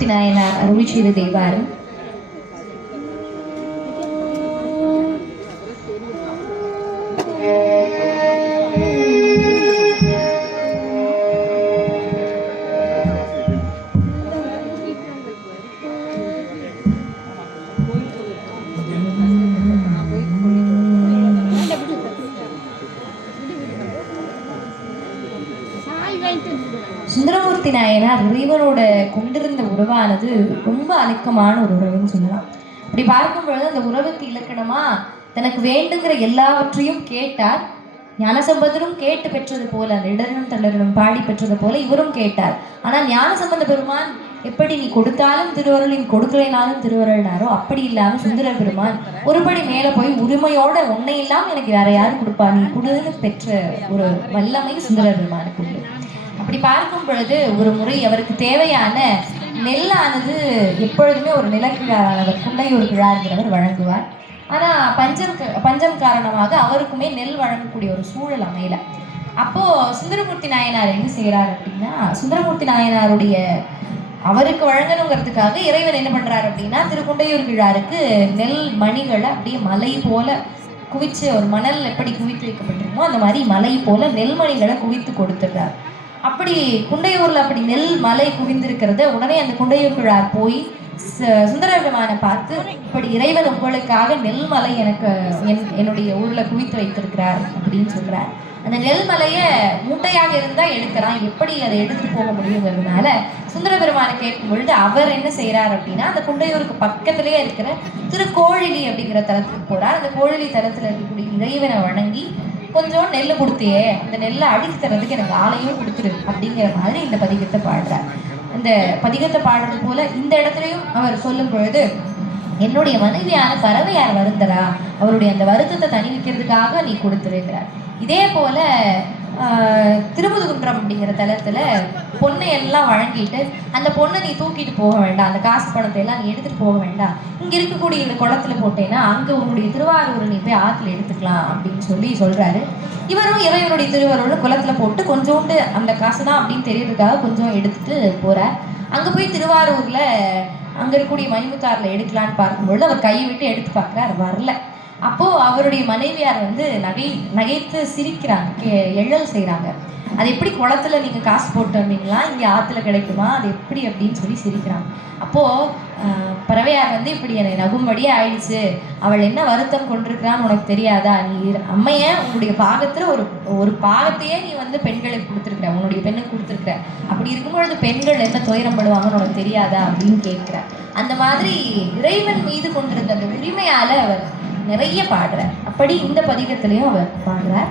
சுந்தரமூர்த்தி நாயனார் அருள் செய்த தேவாரம். சுந்தரமூர்த்தி நாயனார் இறைவனோட கொண்டிருந்த உறவானது ரொம்ப அணுக்கமான ஒரு உறவுன்னு சொல்லலாம். அப்படி பார்க்கும் பொழுது அந்த உறவுக்கு இலக்கணமா தனக்கு வேண்டுங்கிற எல்லாவற்றையும் கேட்டார். ஞானசம்பந்தரும் கேட்டு பெற்றது போல, அந்த இடரனும் தளரனும் பாடி பெற்றது போல இவரும் கேட்டார். ஆனால் ஞானசம்பந்த பெருமான் எப்படி நீ கொடுத்தாலும் திருவருள், நீ கொடுக்கலைனாலும் திருவருள்னாரோ அப்படி இல்லாம சுந்தர பெருமான் ஒருபடி மேல போய் உரிமையோட உன்னை இல்லாம எனக்கு வேற யாரு கொடுப்பா, நீ கொடுன்னு பெற்ற ஒரு வல்லமை சுந்தர பெருமானுக்கு உண்டு. அப்படி பார்க்கும் பொழுது ஒரு முறை அவருக்கு தேவையான நெல்லானது எப்பொழுதுமே ஒரு நிலக்கிழாரானவர் குண்டையூர் கிழாருங்கிறவர் வழங்குவார். ஆனா பஞ்சம் காரணமாக அவருக்குமே நெல் வழங்கக்கூடிய ஒரு சூழல் அமையல. அப்போ சுந்தரமூர்த்தி நாயனார் என்ன செய்யறாரு அப்படின்னா, சுந்தரமூர்த்தி நாயனாருடைய அவருக்கு வழங்கணுங்கிறதுக்காக இறைவன் என்ன பண்றாரு அப்படின்னா, திருக்குண்டையூர் கிழாருக்கு நெல் மணிகளை அப்படியே மலை போல குவிச்சு, ஒரு மணல் எப்படி குவித்து வைக்கப்பட்டிருமோ அந்த மாதிரி மலை போல நெல்மணிகளை குவித்து கொடுத்துடுறாரு. அப்படி குண்டையூர்ல அப்படி நெல் மலை குவிந்திருக்கிறத உடனே அந்த குண்டையூர் கிழார் போய் சுந்தர பெருமானை பார்த்து, இப்படி இறைவன் உங்களுக்காக நெல்மலை எனக்கு என்னுடைய ஊர்ல குவித்து வைத்திருக்கிறார் அப்படின்னு சொல்றார். அந்த நெல்மலைய மூட்டையாக இருந்தா எடுக்கிறான், எப்படி அதை எடுத்துட்டு போக முடியுங்கிறதுனால சுந்தர பெருமானை கேட்கும் பொழுது அவர் என்ன செய்யறார் அப்படின்னா, அந்த குண்டையூருக்கு பக்கத்திலேயே இருக்கிற திருக்கோழிலி அப்படிங்கிற தலத்துக்கு போறார். அந்த கோழிலி தலத்துல இருக்கக்கூடிய இறைவனை வணங்கி, கொஞ்சம் நெல் கொடுத்தியே, அந்த நெல்லை அடித்து தரதுக்கு எனக்கு ஆலையும் கொடுத்துரு அப்படிங்கிற மாதிரி இந்த பதிகத்தை பாடுறார். அந்த பதிகத்தை பாடுறது போல இந்த இடத்துலையும் அவர் சொல்லும் பொழுது, என்னுடைய மனைவியான பறவையார் வருந்தரா, அவருடைய அந்த வருத்தத்தை தணிவிக்கிறதுக்காக நீ கொடுத்துருக்கிறார். இதே போல திருமுதுகுன்றம் அப்படிங்கிற தலத்துல பொண்ணை எல்லாம் வழங்கிட்டு, அந்த பொண்ணை நீ தூக்கிட்டு போக வேண்டாம், அந்த காசு பணத்தை எல்லாம் நீ எடுத்துட்டு போக வேண்டாம், இங்க இருக்கக்கூடிய இந்த குளத்துல போட்டேன்னா அங்க உன்னுடைய திருவாரூரை நீ போய் ஆத்துல எடுத்துக்கலாம் அப்படின்னு சொல்றாரு. இவரும் இறைவனுடைய திருவாரூரை குளத்துல போட்டு கொஞ்சோண்டு அந்த காசு தான் அப்படின்னு தெரியறதுக்காக கொஞ்சம் எடுத்துட்டு போறார். அங்க போய் திருவாரூர்ல அங்க இருக்கக்கூடிய மணிமுத்தாறுல எடுக்கலான்னு பார்க்கும்பொழுது அவர் கையை விட்டு எடுத்து பார்க்கிறார், வரல. அப்போ அவருடைய மனைவியார் வந்து நகைத்து சிரிக்கிறாங்க, எழல் செய்யறாங்க. அது எப்படி குளத்துல நீங்க காசு போட்டு வந்தீங்களா, இங்க ஆத்துல கிடைக்குமா, அது எப்படி அப்படின்னு சொல்லி சிரிக்கிறாங்க. அப்போ பறவையார் வந்து, இப்படி என்னை நகும்படியே ஆயிடுச்சு, அவள் என்ன வருத்தம் கொண்டிருக்கிறான்னு உனக்கு தெரியாதா, நீ அம்மைய உன்னுடைய பாகத்துல ஒரு பாகத்தையே நீ வந்து பெண்களுக்கு கொடுத்துருக்குற, உன்னுடைய பெண்ணுக்கு கொடுத்துருக்குற, அப்படி இருக்கும்பொழுது பெண்கள் என்ன துயரப்படுவாங்கன்னு உனக்கு தெரியாதா அப்படின்னு கேட்கிற. அந்த மாதிரி இறைவன் மீது கொண்டிருந்த அந்த உரிமையால அவர் நிறைய பாடுறார். அப்படி இந்த பதிகத்திலையும் அவர் பாடுறார்.